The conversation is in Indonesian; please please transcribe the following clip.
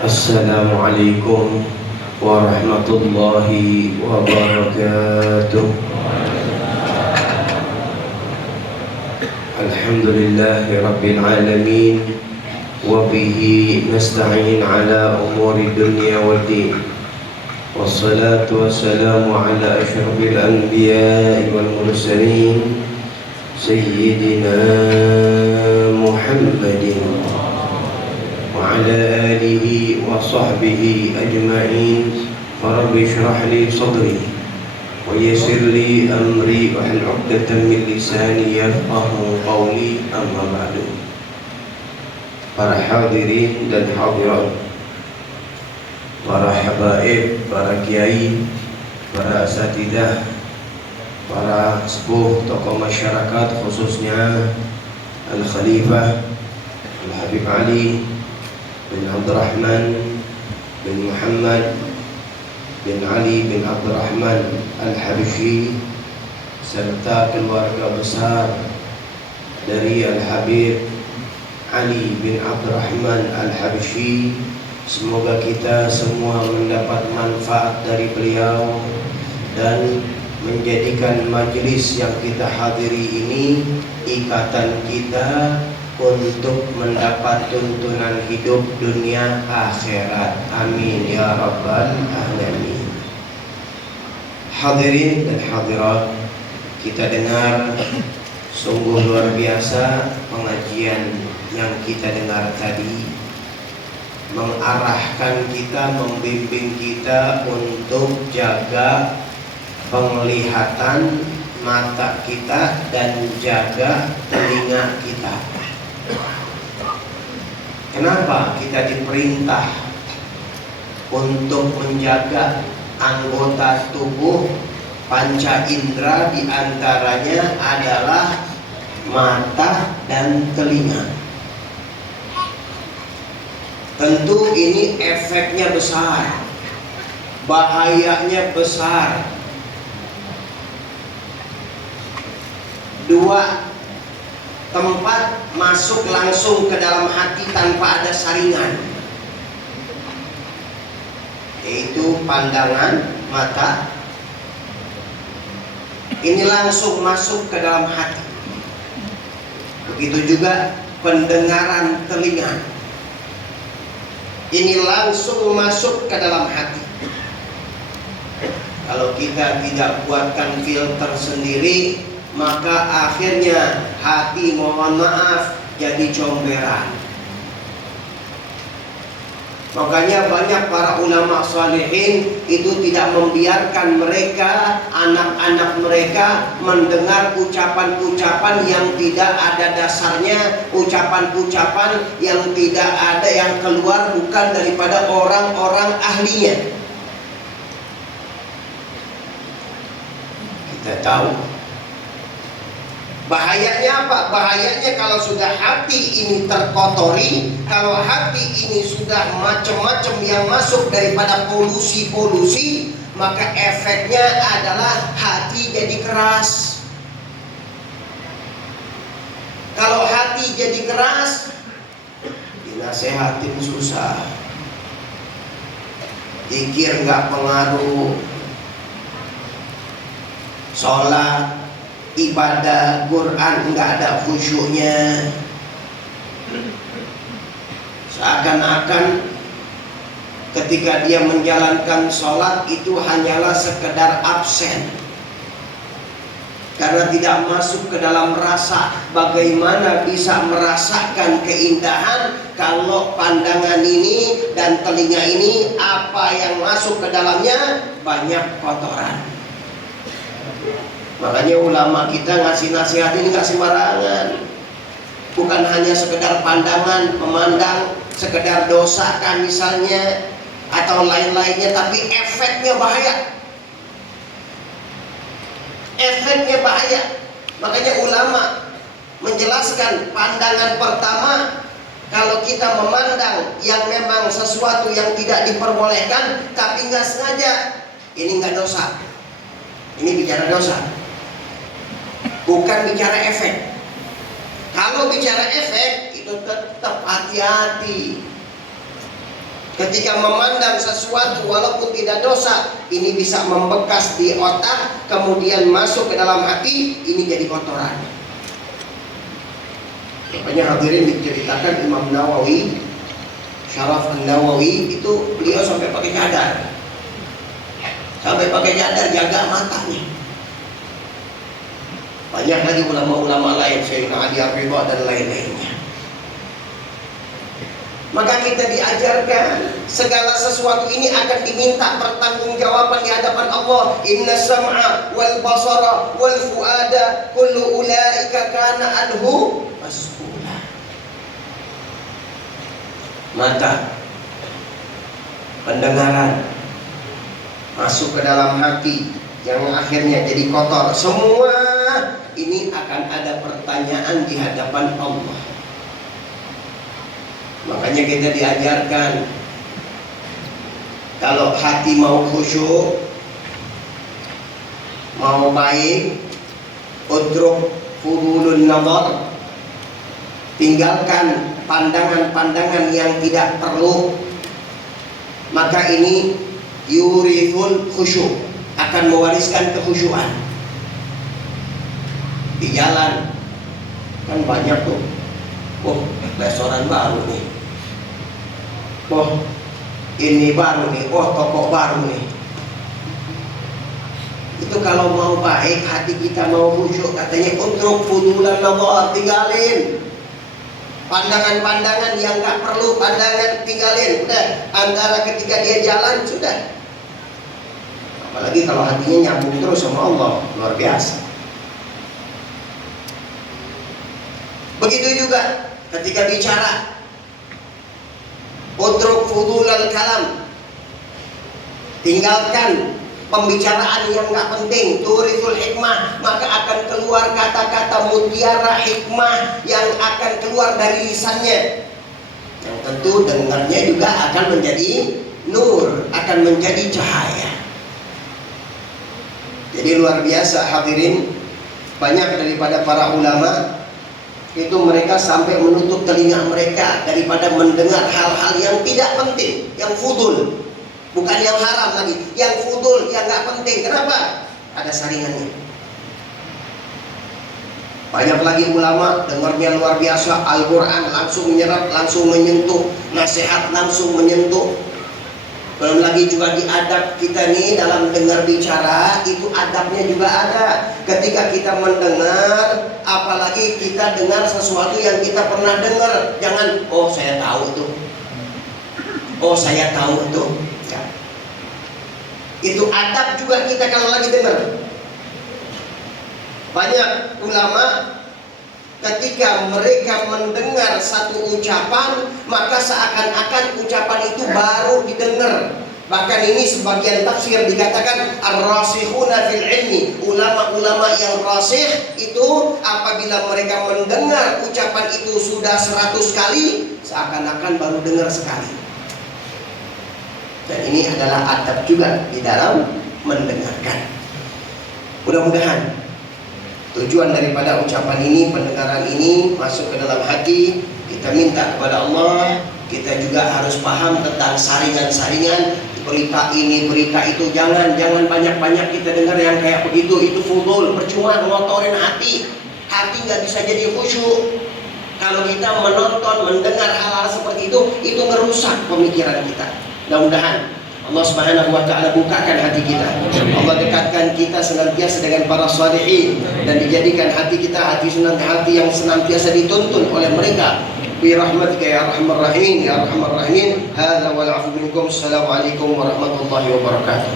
Assalamualaikum warahmatullahi wabarakatuh. Alhamdulillahi rabbil alamin, wa bihi nasta'in ala umuri dunya waddin. Wassalatu wassalamu ala asyrafil anbiya'i wal mursalin sayyidina Muhammadin wa ala alihi wa sahbihi ajma'in. Rabbi shrah li sadri wa yassir li amri wahlul 'uqdatam min lisani yafqahu qawli. Amma ba'du. Para hadirin dan hadirat, para habaib, para kiai, para asatidzah, para sepuh, tokoh masyarakat, khususnya Al-Khalifah Al-Habib Ali bin Abdurrahman bin Muhammad bin Ali bin Abdurrahman Al-Habsyi, serta keluarga besar dari Al-Habib Ali bin Abdurrahman Al-Habsyi. Semoga kita semua mendapat manfaat dari beliau dan menjadikan majelis yang kita hadiri ini ikatan kita untuk mendapat tuntunan hidup dunia akhirat. Amin ya rabbal alamin. Hadirin dan hadirat, kita dengar sungguh luar biasa pengajian yang kita dengar tadi, mengarahkan kita, membimbing kita untuk jaga penglihatan mata kita dan jaga telinga kita. Kenapa kita diperintah untuk menjaga anggota tubuh panca indera, diantaranya adalah mata dan telinga? Tentu ini efeknya besar, bahayanya besar. Dua tempat masuk langsung ke dalam hati tanpa ada saringan, yaitu pandangan mata. Ini langsung masuk ke dalam hati. Begitu juga pendengaran telinga, ini langsung masuk ke dalam hati. Kalau kita tidak buatkan filter sendiri, maka akhirnya hati, mohon maaf, jadi comberan. Makanya banyak para ulama salihin itu tidak membiarkan mereka, anak-anak mereka mendengar ucapan-ucapan yang tidak ada dasarnya, ucapan-ucapan yang tidak ada, yang keluar bukan daripada orang-orang ahlinya. Kita tahu bahayanya apa? Bahayanya kalau sudah hati ini terkotori, kalau hati ini sudah macam-macam yang masuk daripada polusi-polusi, maka efeknya adalah hati jadi keras. Kalau hati jadi keras, dinasehatin susah, zikir nggak pengaruh, sholat, ibadah, Quran nggak ada khusyuknya. Seakan-akan ketika dia menjalankan sholat itu hanyalah sekedar absen, karena tidak masuk ke dalam rasa. Bagaimana bisa merasakan keindahan kalau pandangan ini dan telinga ini, apa yang masuk ke dalamnya banyak kotoran. Makanya ulama kita ngasih nasihat ini nggak sembarangan. Bukan hanya sekedar pandangan, memandang, sekedar dosa kan misalnya, atau lain-lainnya, tapi efeknya bahaya. Efeknya bahaya. Makanya ulama menjelaskan pandangan pertama, kalau kita memandang yang memang sesuatu yang tidak diperbolehkan tapi nggak sengaja, ini nggak dosa. Ini bicara dosa, bukan bicara efek. Kalau bicara efek itu tetap hati-hati. Ketika memandang sesuatu walaupun tidak dosa, ini bisa membekas di otak, kemudian masuk ke dalam hati, ini jadi kotoran. Makanya hadirin diceritakan Imam Nawawi, Syaraf An-Nawawi itu beliau sampai pakai cadar. Sampai pakai cadar jaga matanya. Banyak lagi ulama-ulama lain, Sayyidina Ali Ar-Ridha dan lain-lainnya. Maka kita diajarkan segala sesuatu ini akan diminta pertanggungjawaban di hadapan Allah. Inna sam'a wal basara wal fuada kullu ulaika kana anhu mas'ula. Mata, pendengaran masuk ke dalam hati yang akhirnya jadi kotor. Semua ini akan ada pertanyaan di hadapan Allah. Makanya kita diajarkan kalau hati mau khusyuk, mau baik, udruk fudulun nazar, tinggalkan pandangan-pandangan yang tidak perlu. Maka ini yurithul khusyuk, akan mewariskan kekhusyuan. Di jalan kan banyak tuh, oh restoran baru nih, oh ini baru nih, oh toko baru nih. Itu kalau mau baik, hati kita mau khusyuk, katanya untuk fudulan nazar, tinggalin pandangan-pandangan yang gak perlu, pandangan tinggalin. Udah, antara ketika dia jalan sudah. Apalagi kalau hatinya nyambung terus sama Allah, luar biasa. Begitu juga ketika bicara, utruk fudulal kalam, tinggalkan pembicaraan yang gak penting. Turithul hikmah, maka akan keluar kata-kata mutiara hikmah yang akan keluar dari lisannya, yang tentu dengarnya juga akan menjadi nur, akan menjadi cahaya. Jadi luar biasa hadirin, banyak daripada para ulama itu mereka sampai menutup telinga mereka daripada mendengar hal-hal yang tidak penting, yang fudul, bukan yang haram lagi, yang fudul, yang nggak penting. Kenapa? Ada saringannya. Banyak lagi ulama dengarnya luar biasa, Al-Quran langsung menyerap, langsung menyentuh, nasihat langsung menyentuh. Belum lagi juga di adab kita nih dalam dengar bicara, itu adabnya juga ada. Ketika kita mendengar, apalagi kita dengar sesuatu yang kita pernah dengar, jangan, oh saya tahu itu, oh saya tahu itu ya. Itu adab juga kita kalau lagi dengar. Banyak ulama ketika mereka mendengar satu ucapan, maka seakan-akan ucapan itu baru didengar. Bahkan ini sebagian tafsir dikatakan ar-rasikhuna fil ilmi, ulama-ulama yang rasih itu apabila mereka mendengar ucapan itu sudah 100 kali, seakan-akan baru dengar sekali. Dan ini adalah adab juga di dalam mendengarkan. Mudah-mudahan tujuan daripada ucapan ini, pendengaran ini masuk ke dalam hati. Kita minta kepada Allah, kita juga harus paham tentang saringan-saringan berita ini, berita itu. Jangan banyak-banyak kita dengar yang kayak begitu. Itu fudul, percuma ngotorin hati. Hati nggak bisa jadi khusyuk. Kalau kita menonton, mendengar hal-hal seperti itu ngerusak pemikiran kita. Mudah-mudahan Allah Subhanahu wa ta'ala bukakan hati kita. Allah dekatkan kita senantiasa dengan para salihin, dan dijadikan hati kita hati yang senantiasa dituntun oleh mereka. Bi rahmatika ya arhamar rahimin ya arhamar rahimin. Hadza wal 'afwu minkum. Assalamualaikum warahmatullahi wabarakatuh.